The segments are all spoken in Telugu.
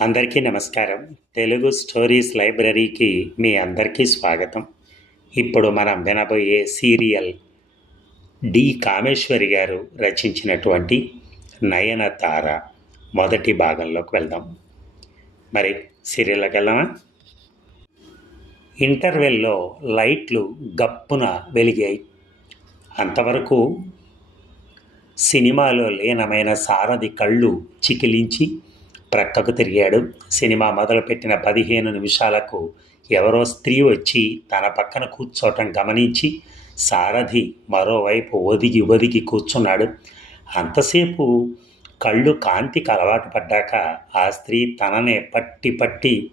అందరికీ నమస్కారం. తెలుగు స్టోరీస్ లైబ్రరీకి మీ అందరికీ స్వాగతం. ఇప్పుడు మనం వినబోయే సీరియల్ డి. కామేశ్వరి గారు రచించినటువంటి నయనతార మొదటి భాగంలోకి వెళ్దాం. మరి సీరియల్లోకి వెళ్దామా? ఇంటర్వెల్లో లైట్లు గప్పున వెలిగాయి. అంతవరకు సినిమాలో లీనమైన సారథి కళ్ళు చికిలించి ప్రక్కకు తిరిగాడు. సినిమా మొదలుపెట్టిన పదిహేను నిమిషాలకు ఎవరో స్త్రీ వచ్చి తన పక్కన కూర్చోవటం గమనించి సారథి మరోవైపు ఒదిగి ఒదిగి కూర్చున్నాడు. అంతసేపు కళ్ళు కాంతికి అలవాటు పడ్డాక ఆ స్త్రీ తననే పట్టి పట్టి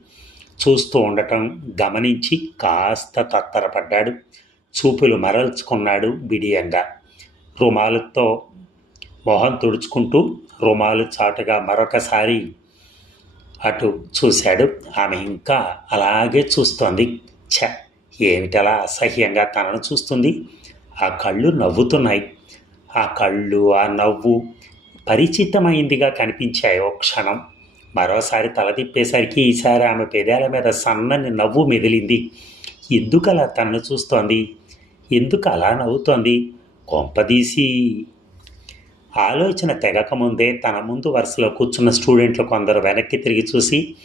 చూస్తూ ఉండటం గమనించి కాస్త తత్తరపడ్డాడు. చూపులు మరల్చుకున్నాడు బిడియంగా రుమాలుతో మొహం తుడుచుకుంటూ రుమాలు చాటుగా మరొకసారి అటు చూశాడు. ఆమె ఇంకా అలాగే చూస్తోంది. ఛ! ఏమిటలా అసహ్యంగా తనను చూస్తుంది? ఆ కళ్ళు నవ్వుతున్నాయి. ఆ కళ్ళు ఆ నవ్వు పరిచితమైందిగా కనిపించాయి ఓ క్షణం. మరోసారి తల తిప్పేసరికి ఈసారి ఆమె పెదాల మీద సన్నని నవ్వు మెదిలింది. ఎందుకు అలా తనను చూస్తోంది? ఎందుకు అలా నవ్వుతోంది కొంపదీసి ఆలోచన తెగకముందే తన ముందు వరుసలో కూర్చున్న స్టూడెంట్లు కొందరు వెనక్కి తిరిగి చూసి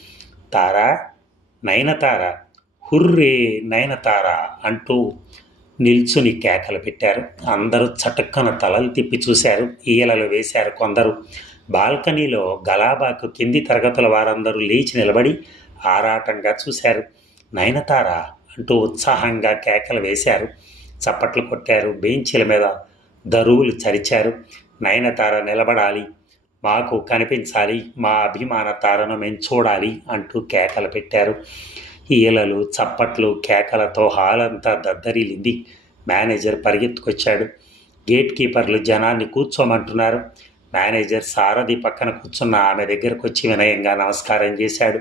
తారా నయనతార హుర్రే నయనతార అంటూ నిల్చుని కేకలు పెట్టారు. అందరూ చటుక్కన తలలు తిప్పి చూశారు. ఈయలలు వేశారు కొందరు. బాల్కనీలో గలాబాకు కింది తరగతుల వారందరూ లేచి నిలబడి ఆరాటంగా చూశారు. నయనతార అంటూ ఉత్సాహంగా కేకలు వేశారు. చప్పట్లు కొట్టారు. బెంచీల మీద దరువులు చరిచారు. నయనతార నిలబడాలి. మాకు కనిపించాలి. మా అభిమాన తారను మేము చూడాలి అంటూ కేకలు పెట్టారు. ఈలలు చప్పట్లు కేకలతో హాల్ అంతా దద్దరిల్లింది. మేనేజర్ పరిగెత్తుకొచ్చాడు. గేట్ కీపర్లు జనాన్ని కూర్చోమంటున్నారు. మేనేజర్ సారథి పక్కన కూర్చున్న ఆమె దగ్గరకు వచ్చి వినయంగా నమస్కారం చేశాడు.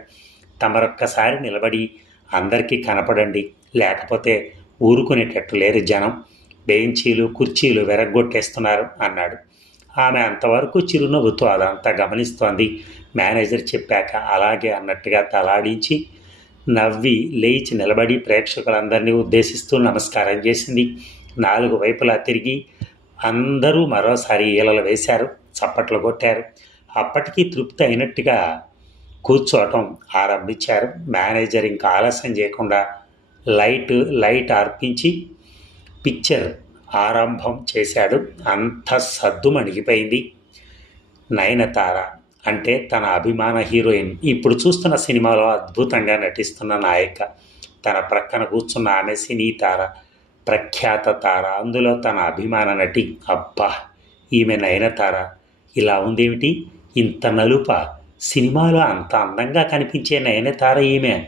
తమరొక్కసారి నిలబడి అందరికీ కనపడండి. లేకపోతే ఊరుకునేటట్టు లేరు జనం. బెంచీలు కుర్చీలు వెరగొట్టేస్తున్నారు అన్నాడు. ఆమె అంతవరకు చిరునవ్వుతో అదంతా గమనిస్తోంది. మేనేజర్ చెప్పాక అలాగే అన్నట్టుగా తలాడించి నవ్వి లేచి నిలబడి ప్రేక్షకులందరినీ ఉద్దేశిస్తూ నమస్కారం చేసింది. నాలుగు వైపులా తిరిగి అందరూ మరోసారి ఈలలు వేశారు చప్పట్లు కొట్టారు. అప్పటికీ తృప్తి అయినట్టుగా కూర్చోవటం ఆరంభించారు. మేనేజర్ ఇంకా ఆలస్యం చేయకుండా లైట్ లైట్ అర్పించి పిక్చర్ ఆరంభం చేశాడు. అంత సద్దు మణిగిపోయింది. నయనతార అంటే తన అభిమాన హీరోయిన్. ఇప్పుడు చూస్తున్న సినిమాలో అద్భుతంగా నటిస్తున్న నాయక. తన ప్రక్కన కూర్చున్న ఆమె సినీ తార ప్రఖ్యాత తార. అందులో తన అభిమాన నటి. అబ్బా! ఈమె నయనతార. ఇలా ఉందేమిటి? ఇంత నలుప. సినిమాలో అంత అందంగా కనిపించే నయనతార ఈమె.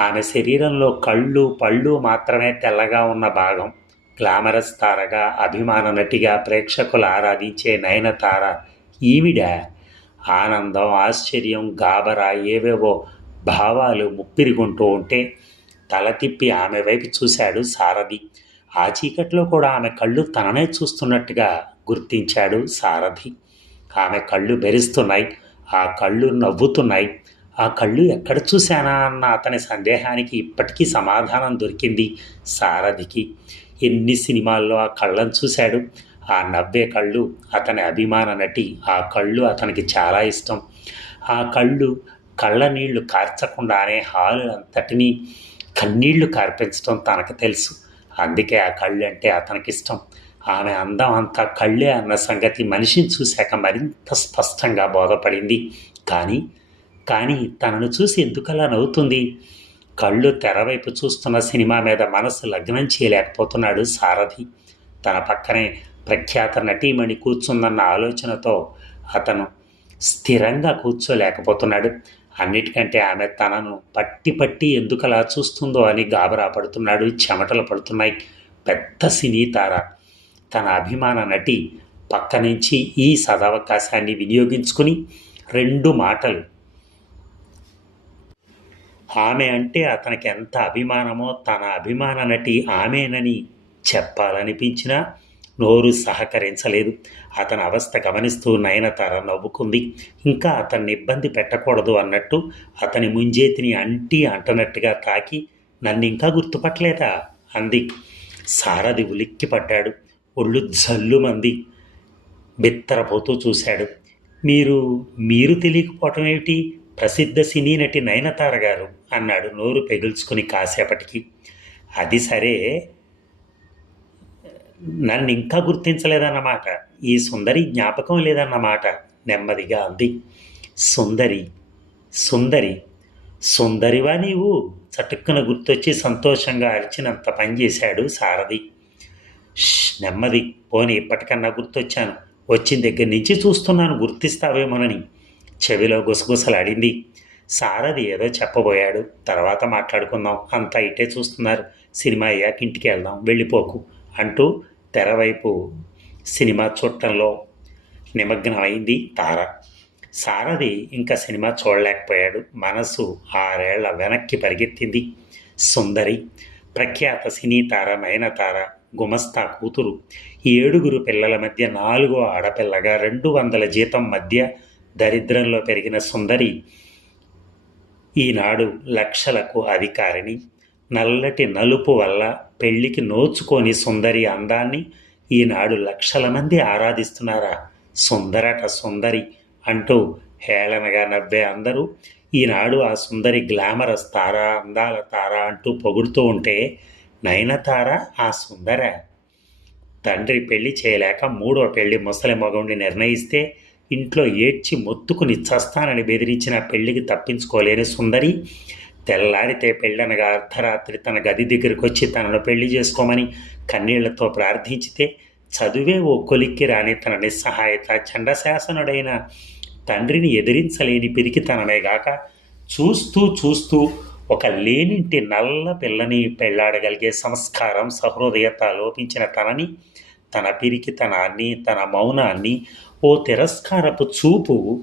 ఆమె శరీరంలో కళ్ళు పళ్ళు మాత్రమే తెల్లగా ఉన్న భాగం. గ్లామరస్ తారగా అభిమాన నటిగా ప్రేక్షకులు ఆరాధించే నయనతార ఈవిడ. ఆనందం ఆశ్చర్యం గాబరా ఏవేవో భావాలు ముప్పిరిగుంటూ ఉంటే తల తిప్పి ఆమె వైపు చూశాడు సారథి. ఆ చీకట్లో కూడా ఆమె కళ్ళు తననే చూస్తున్నట్టుగా గుర్తించాడు సారథి. ఆమె కళ్ళు బెరుస్తున్నాయి ఆ కళ్ళు నవ్వుతున్నాయి. ఆ కళ్ళు ఎక్కడ చూశానా అన్న అతని సందేహానికి ఇప్పటికీ సమాధానం దొరికింది సారథికి. ఎన్ని సినిమాల్లో ఆ కళ్ళను చూశాడు? ఆ నవ్వే కళ్ళు అతని అభిమాన నటి ఆ కళ్ళు అతనికి చాలా ఇష్టం. ఆ కళ్ళు కళ్ళ నీళ్ళు కార్చకుండానే హాలు అంతటినీ కన్నీళ్ళు కార్పించడం తనకు తెలుసు. అందుకే ఆ కళ్ళు అంటే అతనికి ఇష్టం ఆమె అందం అంతా కళ్ళే అన్న సంగతి మనిషిని చూశాక మరింత స్పష్టంగా బోధపడింది. కానీ కానీ తనను చూసి ఎందుకలా నవ్వుతుంది? కళ్ళు తెరవైపు చూస్తున్న సినిమా మీద మనసు లగ్నం చేయలేకపోతున్నాడు సారథి. తన పక్కనే ప్రఖ్యాత నటీమణి కూర్చుందన్న ఆలోచనతో అతను స్థిరంగా కూర్చోలేకపోతున్నాడు. అన్నిటికంటే ఆమె తనను పట్టి పట్టి ఎందుకలా చూస్తుందో అని గాబరా పడుతున్నాడు చెమటలు పడుతున్నాయి. పెద్ద సినీ తార. తన అభిమాన నటి పక్క నుంచి ఈ సదవకాశాన్ని వినియోగించుకుని రెండు మాటలు ఆమె అంటే అతనికి ఎంత అభిమానమో తన అభిమాన నటి ఆమెనని చెప్పాలనిపించినా నోరు సహకరించలేదు. అతని అవస్థ గమనిస్తూ నయనతార నవ్వుకుంది. ఇంకా అతన్ని ఇబ్బంది పెట్టకూడదు అన్నట్టు అతని ముంజేతిని అంటి అంటనట్టుగా తాకి నన్ను ఇంకా గుర్తుపట్టలేదా? అంది. సారథి ఉలిక్కిపడ్డాడు. ఒళ్ళు జల్లుమంది. బిత్తరపోతూ చూశాడు. మీరు మీరు తెలియకపోవటం ఏమిటి? ప్రసిద్ధ సినీ నటి నయనతార గారు అన్నాడు నోరు పెగుల్చుకుని కాసేపటికి. అది సరే. నన్ను ఇంకా గుర్తించలేదన్నమాట. ఈ సుందరి జ్ఞాపకం లేదన్నమాట. నెమ్మదిగా అంది. సుందరి సుందరి సుందరివా నీవు? చటుక్కున గుర్తొచ్చి సంతోషంగా అరిచినంత పనిచేశాడు సారథి. నెమ్మది. పోనీ ఇప్పటికన్నా గుర్తొచ్చాను. వచ్చిన దగ్గర నుంచి చూస్తున్నాను గుర్తిస్తావేమోనని. చెవిలో గుసగుసలాడింది. సారథి ఏదో చెప్పబోయాడు. తర్వాత మాట్లాడుకుందాం. అంతా ఇట్టే చూస్తున్నారు. సినిమా అయ్యాక ఇంటికి వెళ్దాం. వెళ్ళిపోకు అంటూ తెరవైపు సినిమా చూడటంలో నిమగ్నమైంది తార. సారథి ఇంకా సినిమా చూడలేకపోయాడు. మనసు ఆరేళ్ళ వెనక్కి పరిగెత్తింది. సుందరి ప్రఖ్యాత సినీ తార నయనతార గుమస్తా కూతురు ఈ ఏడుగురు పిల్లల మధ్య నాలుగో ఆడపిల్లగా రెండు వందల జీతం మధ్య దరిద్రంలో పెరిగిన సుందరి ఈనాడు లక్షలకు అధికారిని నల్లటి నలుపు వల్ల పెళ్ళికి నోచుకొని సుందరి అందాన్ని ఈనాడు లక్షల మంది ఆరాధిస్తున్నారా? సుందరట సుందరి అంటూ హేళనగా నవ్వే అందరూ ఈనాడు ఆ సుందరి గ్లామరస్ తార అందాల తార అంటూ పొగుడుతూ ఉంటే నయనతార ఆ సుందర? తండ్రి పెళ్ళి చేయలేక మూడో పెళ్ళి ముసలి మగవుని నిర్ణయిస్తే ఇంట్లో ఏడ్చి మొత్తుకుని చస్తానని బెదిరించిన పెళ్ళికి తప్పించుకోలేని సుందరి తెల్లారితే పెళ్ళనగా అర్ధరాత్రి తన గది దగ్గరికి వచ్చి తనను పెళ్ళి చేసుకోమని కన్నీళ్ళతో ప్రార్థించితే చదువే ఓ కొలిక్కి రాని తన నిస్సహాయత చండశాసనుడైన తండ్రిని ఎదిరించలేని పిరికితనమే గాక చూస్తూ చూస్తూ ఒక లేనింటి నల్ల పిల్లని పెళ్ళాడగలిగే సంస్కారం సహృదయత లోపించిన తనని తన పిరికితనాన్ని తన మౌనాన్ని ఓ తిరస్కారపు చూపు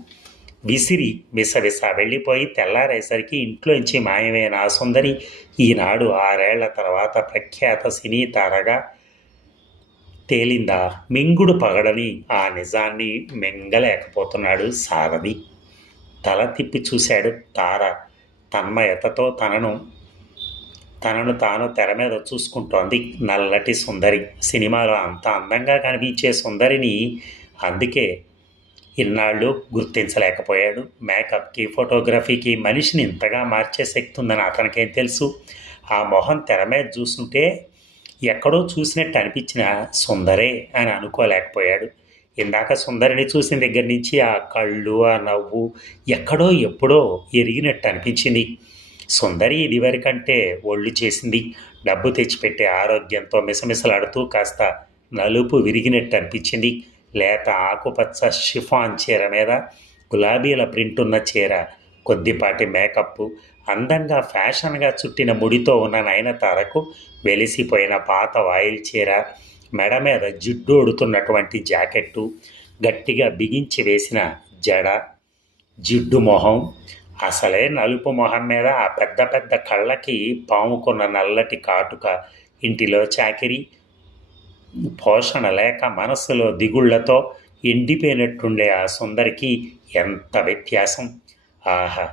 విసిరి విసవిస వెళ్ళిపోయి తెల్లారేసరికి ఇంట్లోంచి మాయమైన ఆ సుందరి. ఈనాడు ఆరేళ్ళ తర్వాత ప్రఖ్యాత సినీ తారగా తేలిందా? మింగుడు పగడని ఆ నిజాన్ని మింగలేకపోతున్నాడు సారథి. తల తిప్పి చూశాడు తార తన్మయతతో తనను తనను తాను తెర మీద చూసుకుంటోంది నల్లటి సుందరి. సినిమాలో అంత అందంగా కనిపించే సుందరిని అందుకే ఇన్నాళ్ళు గుర్తించలేకపోయాడు. మేకప్కి ఫోటోగ్రఫీకి మనిషిని ఇంతగా మార్చే శక్తి ఉందని అతనికేం తెలుసు? ఆ మొహం తెర మీద చూస్తుంటే ఎక్కడో చూసినట్టు అనిపించిన సుందరే అని అనుకోలేకపోయాడు. ఇందాక సుందరిని చూసిన దగ్గర నుంచి ఆ కళ్ళు ఆ నవ్వు ఎక్కడో ఎప్పుడో ఎరిగినట్టు అనిపించింది. సుందరి ఇదివరకంటే ఒళ్ళు చేసింది. డబ్బు తెచ్చిపెట్టే ఆరోగ్యంతో మిసమిసలాడుతూ కాస్త నలుపు విరిగినట్టు అనిపించింది. లేత ఆకుపచ్చ షిఫాన్ చీర మీద గులాబీల ప్రింట్ ఉన్న చీర కొద్దిపాటి మేకప్ అందంగా ఫ్యాషన్గా చుట్టిన ముడితో ఉన్న నయనతారకు వెలిసిపోయిన పాత వాయిల్ చీర మెడ మీద జిడ్డు ఉడుతున్నటువంటి జాకెట్టు గట్టిగా బిగించి వేసిన జడ జిడ్డు మొహం అసలే నలుపు మొహం మీద ఆ పెద్ద పెద్ద కళ్ళకి పాముకున్న నల్లటి కాటుక ఇంటిలో చాకిరి పోషణ లేక మనస్సులో దిగుళ్ళతో ఎండిపోయినట్టుండే ఆ సుందరికి ఎంత వ్యత్యాసం? ఆహా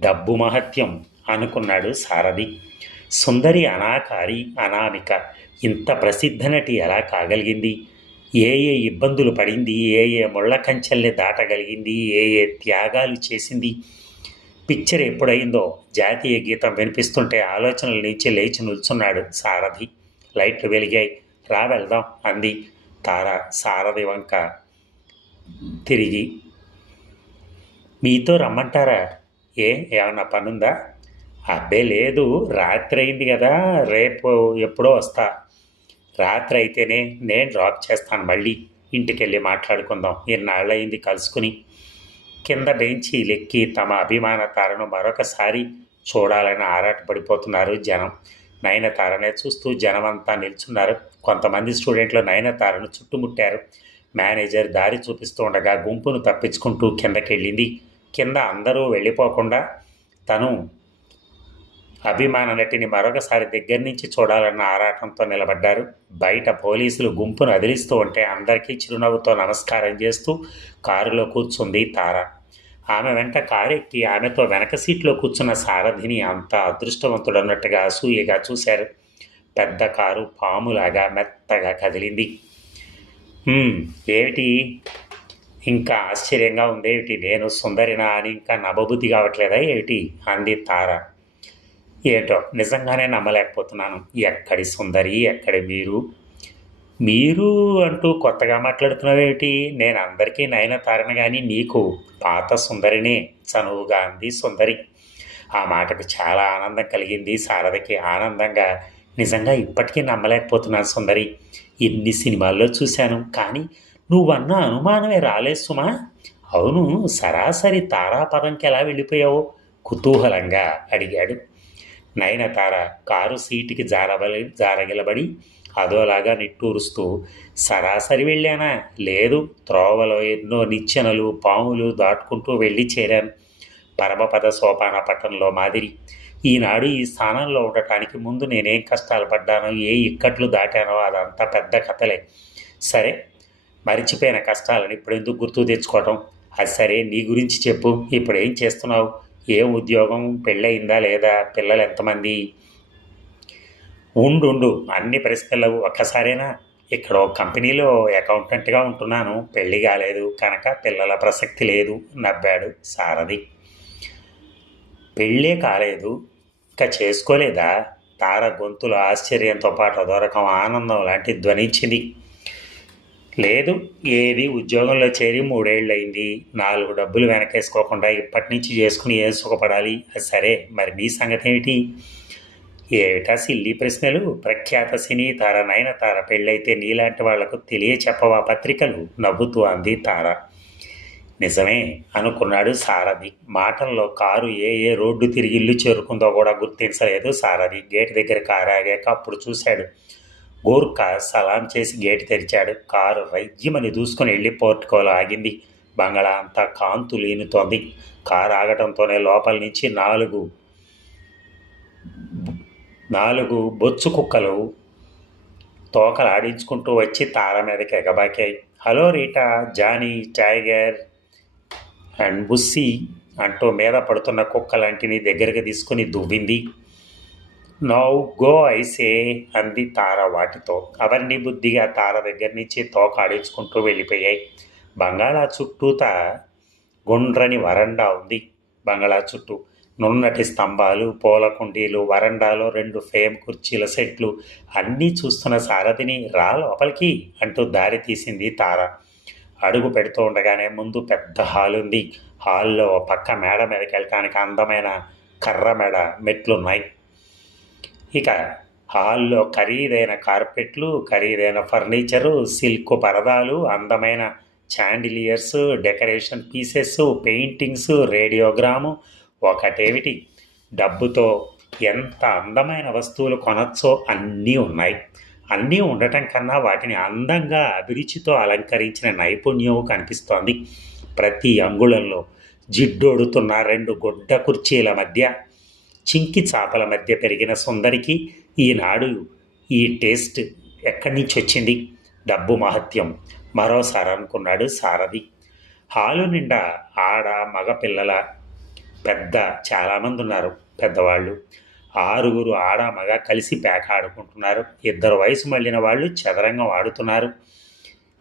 డబ్బు మహత్యం అనుకున్నాడు సారథి. సుందరి అనాకారి అనామిక ఇంత ప్రసిద్ధ నటి ఎలా కాగలిగింది? ఏ ఏ ఇబ్బందులు పడింది? ఏ ఏ ముళ్ళ కంచెల్ని దాటగలిగింది? ఏ ఏ త్యాగాలు చేసింది? పిక్చర్ ఎప్పుడైందో జాతీయ గీతం వినిపిస్తుంటే ఆలోచనల నుంచి లేచి నిల్చున్నాడు సారథి. లైట్లు వెలిగాయి. రా వెళ్దాం అంది. తార సారథి వంక తిరిగి. మీతో రమ్మంటారా? ఏ ఏమన్నా పనుందా? అబ్బే లేదు రాత్రి అయింది కదా రేపు ఎప్పుడో వస్తా. రాత్రి అయితేనే నేను డ్రాప్ చేస్తాను మళ్ళీ. ఇంటికి వెళ్ళి మాట్లాడుకుందాం. ఎన్నాళ్ళయింది కలుసుకుని. కింద బెంచి లెక్కి తమ అభిమాన తారను మరొకసారి చూడాలని ఆరాటపడిపోతున్నారు జనం. నయనతారనే చూస్తూ జనమంతా నిల్చున్నారు. కొంతమంది స్టూడెంట్లు నయనతారను చుట్టుముట్టారు. మేనేజర్ దారి చూపిస్తూ ఉండగా గుంపును తప్పించుకుంటూ కిందకెళ్ళింది. కింద అందరూ వెళ్ళిపోకుండా తను అభిమాన నటిని మరొకసారి దగ్గర నుంచి చూడాలన్న ఆరాటంతో నిలబడ్డారు. బయట పోలీసులు గుంపును అదిలిస్తూ ఉంటే అందరికీ చిరునవ్వుతో నమస్కారం చేస్తూ కారులో కూర్చుంది తార. ఆమె వెంట కారు ఎక్కి ఆమెతో వెనక సీట్లో కూర్చున్న సారథిని అంత అదృష్టవంతుడన్నట్టుగా అసూయగా చూశారు. పెద్ద కారు పాములాగా మెత్తగా కదిలింది. ఏమిటి? ఇంకా ఆశ్చర్యంగా ఉందేమిటి? నేను సుందరినా అని ఇంకా నబబుద్ధి కావట్లేదా ఏమిటి? అంది తార. ఏంటో నిజంగానే నమ్మలేకపోతున్నాను. ఎక్కడి సుందరి ఎక్కడి మీరు? మీరు అంటూ కొత్తగా మాట్లాడుతున్నావేమిటి? నేను అందరికీ నయన తారణ కానీ నీకు పాత సుందరినే చనువుగా అంది సుందరి. ఆ మాటకు చాలా ఆనందం కలిగింది. శారదకి ఆనందంగా నిజంగా ఇప్పటికీ నమ్మలేకపోతున్నాను సుందరి. ఎన్ని సినిమాల్లో చూశాను. కానీ నువ్వన్న అనుమానమే రాలేదు సుమా. అవును సరాసరి తారాపదంకి ఎలా వెళ్ళిపోయావో? కుతూహలంగా అడిగాడు. నయనతార కారు సీటుకి జారబలి జారగిలబడి అదోలాగా నిట్టూరుస్తూ సరాసరి వెళ్ళానా? లేదు. త్రోవలో ఎన్నో నిచ్చెనలు పాములు దాటుకుంటూ వెళ్ళి చేరాను. పరమపద సోపాన పట్టణంలో మాదిరి. ఈనాడు ఈ స్థానంలో ఉండటానికి ముందు నేనేం కష్టాలు పడ్డానో ఏ ఇక్కట్లు దాటానో అదంతా పెద్ద కథలే. సరే మరిచిపోయిన కష్టాలను ఇప్పుడు ఎందుకు గుర్తు తెచ్చుకోవటం? అది సరే నీ గురించి చెప్పు. ఇప్పుడు ఏం చేస్తున్నావు? ఏం ఉద్యోగం? పెళ్ళయిందా లేదా? పిల్లలు ఎంతమంది? ఉండు ఉండు. అన్ని ప్రశ్నలు ఒక్కసారేనా ఇక్కడ కంపెనీలో అకౌంటెంట్గా ఉంటున్నాను. పెళ్ళి కాలేదు కనుక పిల్లల ప్రసక్తి లేదు నవ్వాడు సారథి. పెళ్ళే కాలేదు. ఇంకా చేసుకోలేదా? తార గొంతులు ఆశ్చర్యంతో పాటు దొరకం ఆనందం లాంటి ధ్వనించింది లేదు ఏది ఉద్యోగంలో చేరి మూడేళ్ళయింది. నాలుగు డబ్బులు వెనకేసుకోకుండా ఇప్పటి నుంచి చేసుకుని ఏం సుఖపడాలి? అది సరే మరి మీ సంగతి ఏమిటి? ఏమిటా సిల్లి ప్రశ్నలు? ప్రఖ్యాత సినీ తార నయన తార పెళ్ళైతే నీలాంటి వాళ్ళకు తెలియ చెప్పవా పత్రికలు? నవ్వుతూ అంది తార. నిజమే అనుకున్నాడు సారథి. మాటల్లో కారు ఏ ఏ రోడ్డు తిరిగి ఇల్లు చేరుకుందో కూడా గుర్తించలేదు సారథి. గేట్ దగ్గర కారు ఆగాక అప్పుడు చూశాడు. గోర్ఖా సలాం చేసి గేటు తెరిచాడు. కారు రైజ్యమని దూసుకుని వెళ్ళి పోర్టుకోలో ఆగింది. బంగళా అంతా కాంతు లేనుతోంది కారు ఆగటంతోనే లోపల నుంచి నాలుగు నాలుగు బొచ్చు కుక్కలు తోకలు ఆడించుకుంటూ వచ్చి తార మీదకి ఎగబాకాయి. Hello Rita Johnny Tiger and Bussy అంటూ మీద పడుతున్న కుక్కలాంటిని దగ్గరికి తీసుకుని దువ్వింది. నౌ గో ఐసే అంది తార వాటితో. అవన్నీ బుద్ధిగా తార దగ్గర నుంచి తోక ఆడించుకుంటూ వెళ్ళిపోయాయి? బంగాళా చుట్టూత గుండ్రని వరండా ఉంది బంగాళా చుట్టూ నున్నటి స్తంభాలు పూల కుండీలు వరండాలో రెండు ఫేమ్ కుర్చీల సెట్లు అన్నీ చూస్తున్న సారథిని రా లోపలికి అంటూ దారి తీసింది తార. అడుగు పెడుతూ ఉండగానే ముందు పెద్ద హాల్ ఉంది. హాల్లో పక్క మేడ మీదకి వెళ్ళటానికి అందమైన కర్ర మెడ మెట్లున్నాయి. ఇక హాల్లో ఖరీదైన కార్పెట్లు ఖరీదైన ఫర్నిచరు సిల్క్ పరదాలు అందమైన chandeliers decoration pieces paintings radiogram ఒకటేమిటి? డబ్బుతో ఎంత అందమైన వస్తువులు కొనచ్చో అన్నీ ఉన్నాయి. అన్నీ ఉండటం కన్నా వాటిని అందంగా అభిరుచితో అలంకరించిన నైపుణ్యం కనిపిస్తోంది. ప్రతి అంగుళంలో జిడ్డోడుతున్న రెండు గుడ్డ కుర్చీల మధ్య చింకి చాపల మధ్య పెరిగిన సుందరికి ఈనాడు ఈ టేస్ట్ ఎక్కడి నుంచి వచ్చింది? డబ్బు మహత్యం. మరోసారి అనుకున్నాడు సారథి. హాలు నిండా ఆడ మగ పిల్లల పెద్ద చాలామంది ఉన్నారు పెద్దవాళ్ళు. ఆరుగురు ఆడ మగ కలిసి పేక ఆడుకుంటున్నారు. ఇద్దరు వయసు మళ్ళిన వాళ్ళు చదరంగం ఆడుతున్నారు.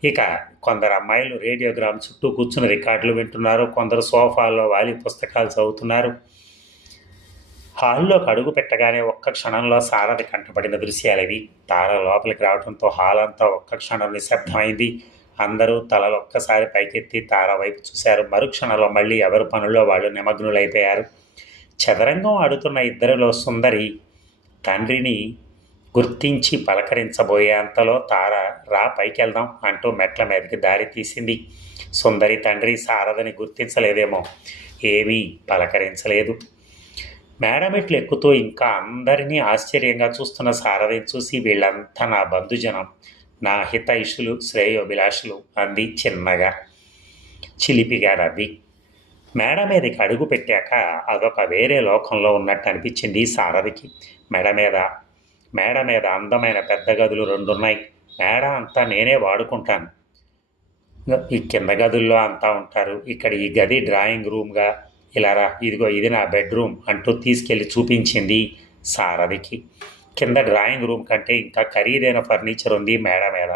ఇక కొందరు అమ్మాయిలు రేడియోగ్రామ్ చుట్టూ కూర్చుని రికార్డులు వింటున్నారు. కొందరు సోఫాల్లో వాలి పుస్తకాలు చదువుతున్నారు. హాల్లోకి అడుగు పెట్టగానే ఒక్క క్షణంలో సారథి కంటపడిన దృశ్యాలవి. తార లోపలికి రావడంతో హాల్ అంతా ఒక్క క్షణం నిశ్శబ్దమైంది. అందరూ తలలొక్కసారి పైకెత్తి తార వైపు చూశారు. మరుక్షణంలో మళ్ళీ ఎవరి పనుల్లో వాళ్ళు నిమగ్నులైపోయారు. చదరంగం ఆడుతున్న ఇద్దరిలో సుందరి తండ్రిని గుర్తించి పలకరించబోయేంతలో తార రా పైకి వెళ్దాం అంటూ మెట్ల మీదకి దారి తీసింది. సుందరి తండ్రి సారథని గుర్తించలేదేమో. ఏమీ పలకరించలేదు. మేడమెట్లు ఎక్కుతూ ఇంకా అందరినీ ఆశ్చర్యంగా చూస్తున్న సారథిని చూసి వీళ్ళంతా నా బంధుజనం. నా హితైషులు శ్రేయోభిలాషులు అంది చిన్నగా. చిలిపిగా నవ్వి మేడ మీదకి అడుగు పెట్టాక అదొక వేరే లోకంలో ఉన్నట్టు అనిపించింది సారథికి. మెడ మీద మేడ మీద అందమైన పెద్ద గదులు రెండు ఉన్నాయి మేడ అంతా నేనే వాడుకుంటాను. ఈ కింద గదుల్లో అంతా ఉంటారు. ఇక్కడ ఈ గది డ్రాయింగ్ రూమ్గా ఇలా రా ఇదిగో ఇది నా బెడ్రూమ్ అంటూ తీసుకెళ్ళి చూపించింది సారథికి. కింద డ్రాయింగ్ రూమ్ కంటే ఇంకా ఖరీదైన ఫర్నిచర్ ఉంది మేడ మీద.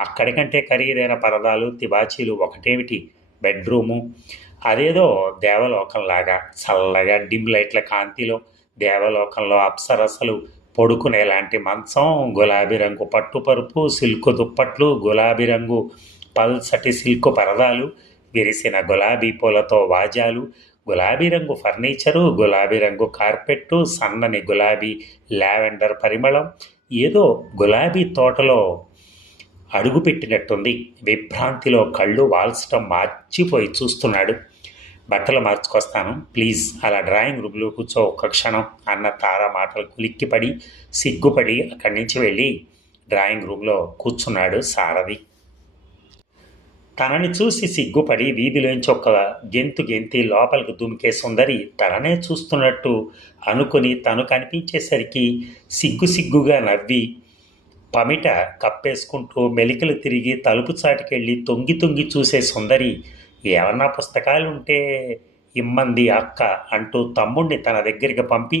అక్కడికంటే ఖరీదైన పరదాలు తివాచీలు ఒకటేమిటి? బెడ్రూము. అదేదో దేవలోకంలాగా చల్లగా డిమ్ లైట్ల కాంతిలో దేవలోకంలో అప్సరసలు పడుకునేలాంటి మంచం గులాబీ రంగు పట్టుపరుపు సిల్క్ దుప్పట్లు గులాబీ రంగు పల్సటి సిల్క్ పరదాలు విరిసిన గులాబీ పూలతో వాజాలు గులాబీ రంగు ఫర్నిచరు గులాబీ రంగు కార్పెట్టు సన్నని గులాబీ లావెండర్ పరిమళం ఏదో గులాబీ తోటలో అడుగుపెట్టినట్టుంది. విభ్రాంతిలో కళ్ళు వాల్చటం మార్చిపోయి చూస్తున్నాడు. బట్టలు మార్చుకొస్తాను. ప్లీజ్ అలా డ్రాయింగ్ రూమ్లో కూర్చో ఒక్క క్షణం అన్న తార మాటలు కులిక్కిపడి సిగ్గుపడి అక్కడి నుంచి వెళ్ళి డ్రాయింగ్ రూమ్లో కూర్చున్నాడు సారథి. తనని చూసి సిగ్గుపడి వీధిలోంచి ఒక గెంతు గెంతి లోపలికి దుమికే సుందరి తననే చూస్తున్నట్టు అనుకుని తను కనిపించేసరికి సిగ్గు సిగ్గుగా నవ్వి పమిట కప్పేసుకుంటూ మెలికలు తిరిగి తలుపు చాటుకెళ్ళి తొంగి తొంగి చూసే సుందరి ఏమన్నా పుస్తకాలు ఉంటే ఇమ్మంది అక్క అంటూ తమ్ముణ్ణి తన దగ్గరికి పంపి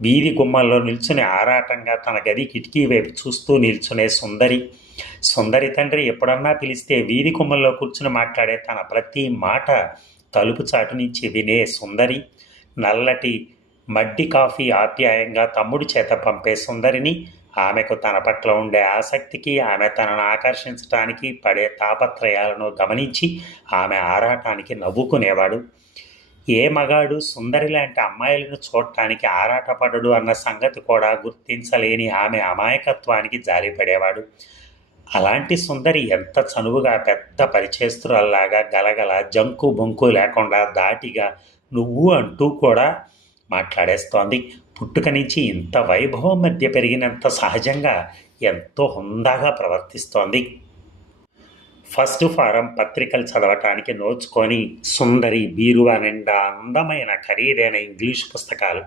వీధి గుమ్మల్లో నిల్చుని ఆరాటంగా తన గది కిటికీ వైపు చూస్తూ నిల్చునే సుందరి సుందరి తండ్రి ఎప్పుడన్నా పిలిస్తే వీధి కుమ్మల్లో కూర్చుని మాట్లాడే తన ప్రతి మాట తలుపు చాటు నుంచి వినే సుందరి నల్లటి మడ్డి కాఫీ ఆప్యాయంగా తమ్ముడి చేత పంపే సుందరిని ఆమెకు తన పట్ల ఉండే ఆసక్తికి ఆమె తనను ఆకర్షించడానికి పడే తాపత్రయాలను గమనించి ఆమె ఆరాటానికి నవ్వుకునేవాడు. ఏ మగాడు సుందరి లాంటి అమ్మాయిలను చూడటానికి ఆరాటపడడు అన్న సంగతి కూడా గుర్తించలేని ఆమె అమాయకత్వానికి జాలిపడేవాడు. అలాంటి సుందరి ఎంత చనువుగా పెద్ద పరిచేస్తురాల్లాగా గలగల జంకు బొంకు లేకుండా దాటిగా నువ్వు అంటూ కూడా మాట్లాడేస్తోంది. పుట్టుక నుంచి ఇంత వైభవం మధ్య పెరిగినంత సహజంగా ఎంతో హుందాగా ప్రవర్తిస్తోంది. ఫస్ట్ ఫారం పత్రికలు చదవటానికి నోచుకొని సుందరి బీరువా నిండా అందమైన ఖరీదైన ఇంగ్లీష్ పుస్తకాలు.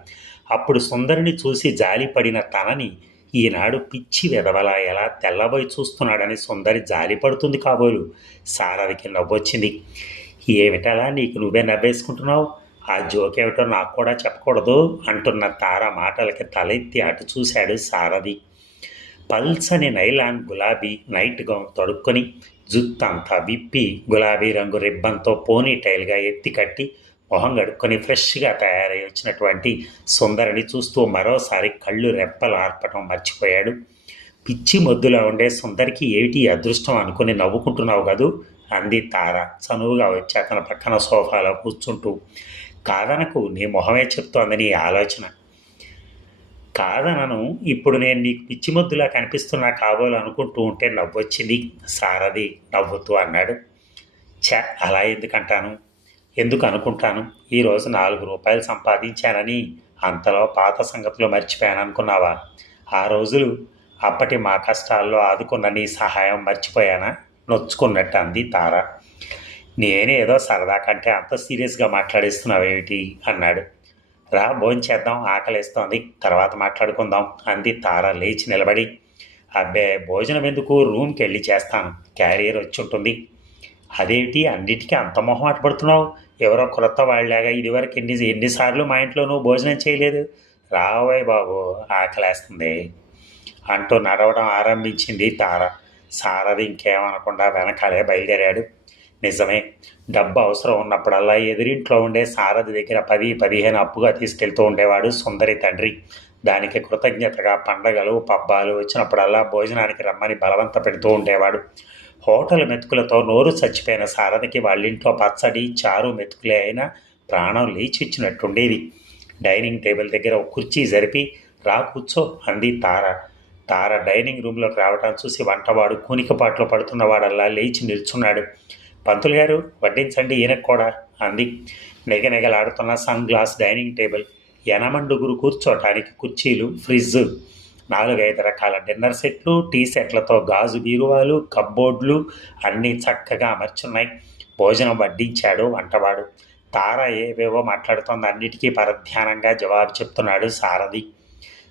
అప్పుడు సుందరిని చూసి జాలిపడిన తనని ఈనాడు పిచ్చి వెదవలా ఎలా తెల్లబోయి చూస్తున్నాడని సుందరి జాలిపడుతుంది కాబోలు. సారథికి నవ్వొచ్చింది. ఏమిటలా నీకు నువ్వే నవ్వేసుకుంటున్నావు? ఆ జోకేమిటో నాకు కూడా చెప్పకూడదు అంటున్న తార మాటలకి తలెత్తి అటు చూశాడు సారథి. పల్సని నైలాన్ గులాబీ నైట్ గౌన్ తొడుక్కొని జుత్తంతా విప్పి గులాబీ రంగు రిబ్బన్తో పోనీ టైల్గా ఎత్తి కట్టి మొహం కడుక్కొని ఫ్రెష్గా తయారై వచ్చినటువంటి సుందరిని చూస్తూ మరోసారి కళ్ళు రెప్పలు ఆర్పటం మర్చిపోయాడు. పిచ్చి మొద్దులో ఉండే సుందరికి ఏమిటి అదృష్టం అనుకుని నవ్వుకుంటున్నావు కదూ? అంది తార చనువుగా వచ్చి అతని పక్కన సోఫాలో కూర్చుంటూ. కాదనకు నీ మొహమే చెప్తోంది నీ ఆలోచన. కాదనను ఇప్పుడు నేను నీకు పిచ్చి మొద్దులా కనిపిస్తున్నా కాబోలు అనుకుంటూ ఉంటే నవ్వొచ్చింది సారది నవ్వుతూ అన్నాడు. చ అలా ఎందుకంటాను? ఎందుకు అనుకుంటాను? ఈరోజు నాలుగు రూపాయలు సంపాదించానని అంతలో పాత సంగతులు మర్చిపోయాను అనుకున్నావా? ఆ రోజులు అప్పటి మా కష్టాల్లో ఆదుకున్న నీ సహాయం మర్చిపోయానా? నొచ్చుకున్నట్టు అంది తార. నేనేదో సరదా కంటే అంత సీరియస్గా మాట్లాడేస్తున్నావేమిటి? అన్నాడు. రా భోంచేద్దాం ఆకలిస్తోంది. తర్వాత మాట్లాడుకుందాం అంది తార లేచి నిలబడి. అబ్బే భోజనం ఎందుకు? రూమ్కి వెళ్ళి చేస్తాను. క్యారియర్ వచ్చి ఉంటుంది. అదేంటి అన్నిటికీ అంత మొహం పడుతున్నావు ఎవరో క్రొత్త వాళ్ళలాగా ఇదివరకు ఎన్ని ఎన్నిసార్లు మా ఇంట్లో నువ్వు భోజనం చేయలేదు? రావోయ్ బాబు ఆకలేస్తుంది. అంటూ నడవడం ఆరంభించింది తార. సారది ఇంకేమనకుండా వెనకాలే బయలుదేరాడు. నిజమే డబ్బు అవసరం ఉన్నప్పుడల్లా ఎదురింట్లో ఉండే సారథి దగ్గర పది పదిహేను అప్పుగా తీసుకెళ్తూ ఉండేవాడు సుందరి తండ్రి. దానికి కృతజ్ఞతగా పండగలు పబ్బాలు వచ్చినప్పుడల్లా భోజనానికి రమ్మని బలవంత పెడుతూ ఉండేవాడు. హోటల్ మెతుకులతో నోరు చచ్చిపోయిన సారథికి వాళ్ళింట్లో పచ్చడి చారు మెతుకులే అయినా ప్రాణం లేచిచ్చినట్టుండేది. డైనింగ్ టేబుల్ దగ్గర ఒక కుర్చీ జరిపి రా కూర్చో అంది తార. తార డైనింగ్ రూమ్లోకి రావటం చూసి వంటవాడు కూనికపాట్లో పడుతున్నవాడల్లా లేచి నిల్చున్నాడు. పంతులు గారు వడ్డించండి ఈయనకు కూడా అంది. నెగనెగలాడుతున్న సన్ గ్లాస్ డైనింగ్ టేబుల్ ఎనమండుగురు కూర్చోటానికి కుర్చీలు ఫ్రిడ్జ్ నాలుగైదు రకాల డిన్నర్ సెట్లు టీ సెట్లతో గాజు బీరువాలు కబ్బోర్డ్లు అన్నీ చక్కగా అమర్చున్నాయి. భోజనం వడ్డించాడు వంటవాడు. తార ఏవేవో మాట్లాడుతోంది. అన్నిటికీ పరధ్యానంగా జవాబు చెప్తున్నాడు సారథి.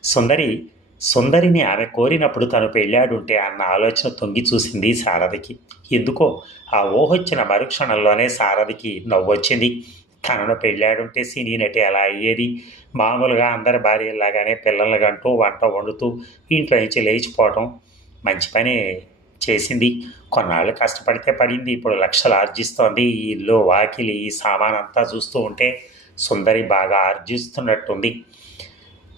సుందరి సుందరిని ఆమె కోరినప్పుడు తను పెళ్ళాడుంటే అన్న ఆలోచన తొంగి చూసింది సారథికి. ఎందుకో ఆ ఊహొచ్చిన మరుక్షణంలోనే సారథికి నవ్వొచ్చింది. తనను పెళ్ళాడుంటే సినీ నటి ఎలా అయ్యేది. మామూలుగా అందరి భార్యలాగానే పిల్లలు గంటూ వంట వండుతూ ఇంట్లో నుంచి లేచిపోవటం మంచి పని చేసింది. కొన్నాళ్ళు కష్టపడితే పడింది. ఇప్పుడు లక్షలు ఆర్జిస్తోంది. ఈ ఇల్లు వాకిలి ఈ సామాన్ అంతా చూస్తూ ఉంటే సుందరి బాగా ఆర్జిస్తున్నట్టుంది.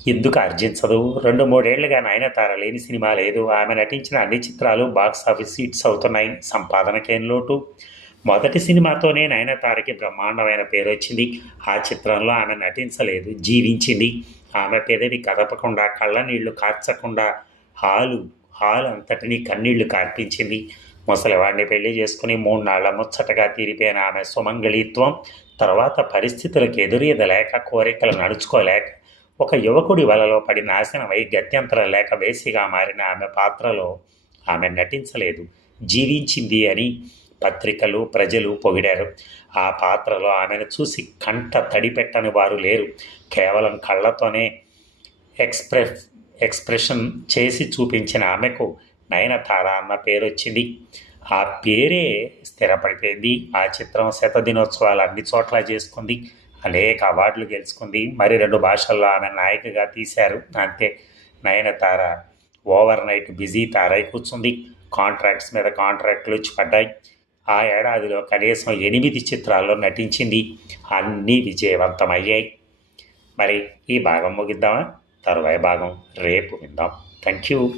ఎందుకు ఆర్జించదు? రెండు మూడేళ్ళుగా నయనతార లేని సినిమా లేదు. ఆమె నటించిన అన్ని చిత్రాలు బాక్స్ ఆఫీస్ హిట్స్ అవుతున్నాయి. సంపాదనకేం లోటు? మొదటి సినిమాతోనే నయనతారకి బ్రహ్మాండమైన పేరు వచ్చింది ఆ చిత్రంలో ఆమె నటించలేదు జీవించింది. ఆమె పెదవి కదపకుండా కళ్ళ నీళ్ళు కార్చకుండా హాలు హాల్ అంతటినీ కన్నీళ్ళు కార్పించింది. ముసలివాడిని పెళ్ళి చేసుకుని మూడు నాళ్ళ ముచ్చటగా తీరిపోయిన ఆమె సుమంగళిత్వం తర్వాత పరిస్థితులకు ఎదురీదలేక కోరికలు నడుచుకోలేక ఒక యువకుడి వలలో పడి నాశనమై గత్యంతరం లేక వేసిగా మారిన ఆమె పాత్రలో ఆమె నటించలేదు జీవించింది అని పత్రికలు ప్రజలు పొగిడారు. ఆ పాత్రలో ఆమెను చూసి కంట తడిపెట్టని వారు లేరు. కేవలం కళ్ళతోనే ఎక్స్ప్రెస్ ఎక్స్ప్రెషన్ చేసి చూపించిన ఆమెకు నయనతార అన్న పేరు వచ్చింది ఆ పేరే స్థిరపడిపోయింది. ఆ చిత్రం శతదినోత్సవాలు అన్ని చోట్ల చేసుకుంది. అనేక అవార్డులు గెలుచుకుంది. మరి రెండు భాషల్లో ఆమె నాయకగా తీశారు. అంతే. నయనతార ఓవర్ నైట్ బిజీ తారై కూర్చుంది. కాంట్రాక్ట్స్ మీద కాంట్రాక్ట్లు వచ్చి పడ్డాయి ఆ ఏడాదిలో కనీసం ఎనిమిది చిత్రాల్లో నటించింది అన్నీ విజయవంతమయ్యాయి. మరి ఈ భాగం ముగిద్దామా? తరువాయి భాగం రేపు విందాం. Thank you